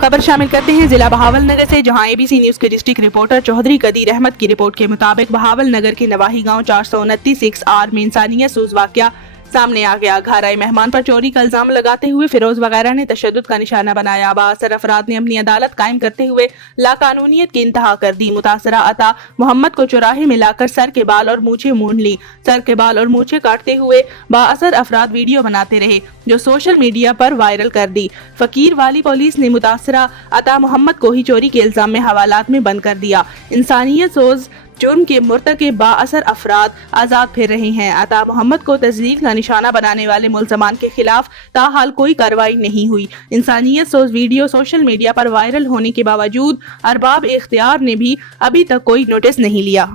खबर शामिल करते हैं जिला बहावल नगर से, जहां एबीसी न्यूज के डिस्ट्रिक्ट रिपोर्टर चौधरी कदीर अहमद की रिपोर्ट के मुताबिक बहावल नगर के नवाही गांव 429 आर में इंसानियत सोज वाकया सामने आ गया। घर आए मेहमान पर चोरी का इल्जाम लगाते हुए फिरोज वगैरह ने तशद्दुद का निशाना बनाया। बाअसर अफराद ने अपनी अदालत कायम करते हुए लाकानूनियत की इंतहा कर दी। मुतासरा अता मोहम्मद को चौराहे में लाकर सर के बाल और मूछें मूंड ली। सर के बाल और मूछें काटते हुए बाअसर अफराद वीडियो बनाते रहे, जो सोशल मीडिया पर वायरल कर दी। फकीर वाली पुलिस ने मुतासरा अता मोहम्मद को ही चोरी के इल्जाम में हवालात में बंद कर दिया। इंसानियत सोज जुर्म के मुर्तकिब बाअसर अफराद आजाद फिर रहे हैं। अता मोहम्मद को तस्दीक का निशाना बनाने वाले मुल्ज़मान के खिलाफ ताहाल कोई कार्रवाई नहीं हुई। इंसानियत सोज वीडियो सोशल मीडिया पर वायरल होने के बावजूद अरबाब इख्तियार ने भी अभी तक कोई नोटिस नहीं लिया।